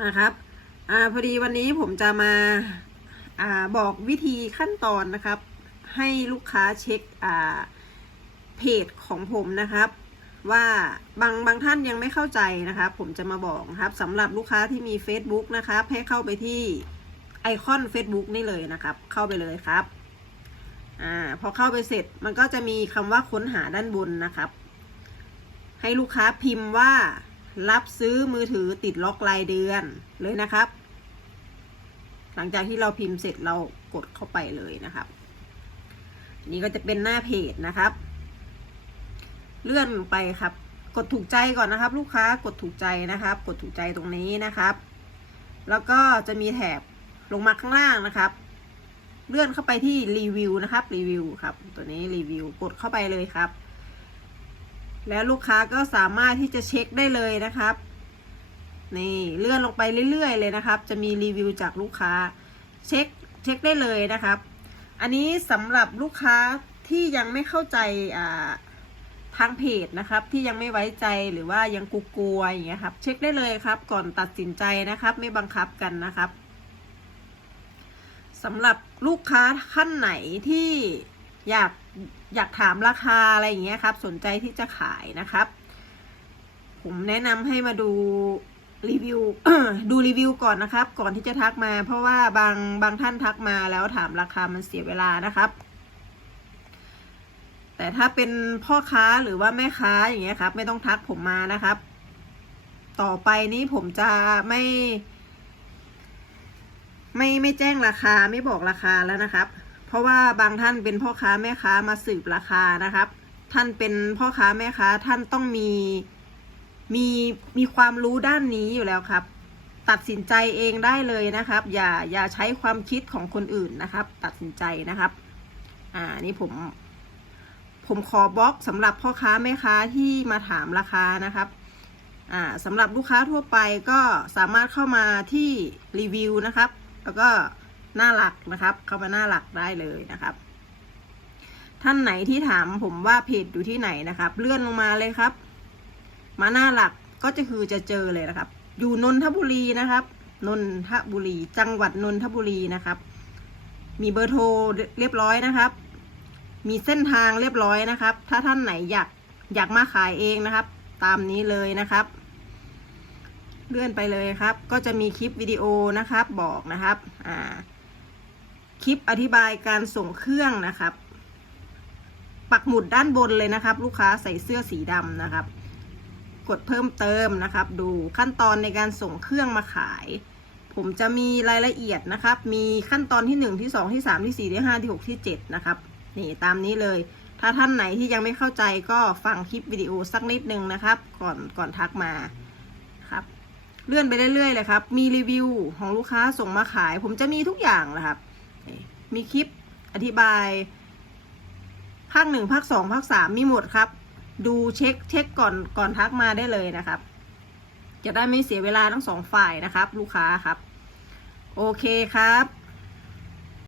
นะครับอ่าพอดีวันนี้ผมจะมาอ่าบอกวิธีขั้นตอนนะครับ ให้ลูกค้าเช็คอ่าเพจของผมนะครับ ว่าบางบางท่านยังไม่เข้าใจนะครับ ผมจะมาบอกครับสำหรับลูกค้าที่มี Facebook นะครับ ให้เข้าไปที่ไอคอน Facebook นี่เลยนะครับ เข้าไปเลยครับอ่าพอเข้าไปเสร็จมันก็จะมีคำว่าค้นหาด้านบนนะครับ ให้ลูกค้าพิมพ์ว่า รับซื้อมือถือติดล็อกรายเดือนเลยนะครับ หลังจากที่เราพิมพ์เสร็จเรากดเข้าไปเลยนะครับ นี่ก็จะเป็นหน้าเพจนะครับ เลื่อนไปครับ กดถูกใจก่อนนะครับ ลูกค้ากดถูกใจนะครับ กดถูกใจตรงนี้นะครับ แล้วก็จะมีแถบลงมาข้างล่างนะครับ เลื่อนเข้าไปที่รีวิวนะครับรีวิวครับ ตัวนี้รีวิวกดเข้าไปเลยครับ แล้วลูกค้าก็สามารถที่จะเช็คได้เลยนะครับ นี่เลื่อนลงไปเรื่อยๆ เลยนะครับ จะมีรีวิวจากลูกค้า เช็คเช็คได้เลยนะครับ อันนี้สำหรับลูกค้าที่ยังไม่เข้าใจอ่าทางเพจนะครับ ที่ยังไม่ไว้ใจหรือว่ายังกลัวๆอย่างเงี้ยครับ เช็คได้เลยครับ ก่อนตัดสินใจนะครับ ไม่บังคับกันนะครับสำหรับลูกค้าขั้นไหนที่อยาก อยากถามราคาอะไรอย่างเงี้ยครับ สนใจที่จะขายนะครับ ผมแนะนำให้มาดูรีวิวดูรีวิวก่อนนะครับ ก่อนที่จะทักมา เพราะว่าบางบางท่านทักมาแล้วถามราคามันเสียเวลานะครับ แต่ถ้าเป็นพ่อค้าหรือว่าแม่ค้าอย่างเงี้ยครับ ไม่ต้องทักผมมานะครับ ต่อไปนี้ผมจะไม่ ไม่ไม่แจ้งราคาไม่บอกราคาแล้วนะครับ เพราะว่าบางท่านเป็นพ่อค้าแม่ค้ามาสืบราคานะครับ ท่านเป็นพ่อค้าแม่ค้าท่านต้องมีมีมีความรู้ด้านนี้อยู่แล้วครับ ตัดสินใจเองได้เลยนะครับ อย่าอย่าใช้ความคิดของคนอื่นนะครับ ตัดสินใจนะครับ อ่านี่ผม ผมขอบล็อกสำหรับพ่อค้าแม่ค้าที่มาถามราคานะครับอ่าสำหรับลูกค้าทั่วไปก็สามารถเข้ามาที่รีวิวนะครับ แล้วก็ หน้าหลักนะครับ เข้ามาหน้าหลักได้เลยนะครับ ท่านไหนที่ถามผมว่าเพจอยู่ที่ไหนนะครับ เลื่อนลงมาเลยครับ มาหน้าหลักก็จะคือจะเจอเลยนะครับ อยู่นนทบุรีนะครับนนทบุรี จังหวัดนนทบุรีนะครับ มีเบอร์โทรเรียบร้อยนะครับ มีเส้นทางเรียบร้อยนะครับ ถ้าท่านไหนอยากอยากมาขายเองนะครับ ตามนี้เลยนะครับ เลื่อนไปเลยครับ ก็จะมีคลิปวิดีโอนะครับ บอกนะครับ อ่า คลิปอธิบายการส่งเครื่องนะครับ ปักหมุดด้านบนเลยนะครับ ลูกค้าใส่เสื้อสีดำนะครับ กดเพิ่มเติมนะครับ ดูขั้นตอนในการส่งเครื่องมาขาย ผมจะมีรายละเอียดนะครับ มีขั้นตอนที่หนึ่งที่สองที่สามที่สี่ที่ห้าที่หกที่เจ็ดนะครับ นี่ตามนี้เลย ถ้าท่านไหนที่ยังไม่เข้าใจก็ฟังคลิปวิดีโอสักนิดนึงนะครับ ก่อนก่อนทักมาครับเลื่อนไปเรื่อยๆเลยครับ มีรีวิวของลูกค้าส่งมาขาย ผมจะมีทุกอย่างนะครับ มีคลิปอธิบายภาคหนึ่งภาคสองภาคสามมีหมดครับ ดูเช็คเช็คก่อนก่อนทักมาได้เลยนะครับ จะได้ไม่เสียเวลาทั้งสองฝ่ายนะครับ ลูกค้าครับ โอเคครับ